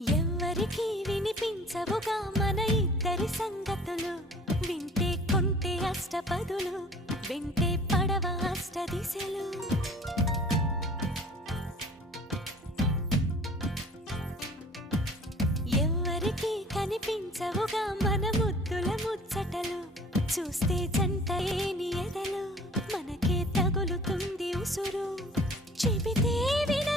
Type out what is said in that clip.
ఎవ్వరికి వినిపించవుగా మన ఇద్దరి సంగతులు, వింటే కొంటే అష్టపదులు, వింటే పడవ అష్ట దిశలు. ఎవ్వరికి కనిపించవుగా మన ముద్దుల ముచ్చటలు, చూస్తే జంట ఏని ఎదలు, మనకే తగులుతుంది ఉసురు, చెబితే విన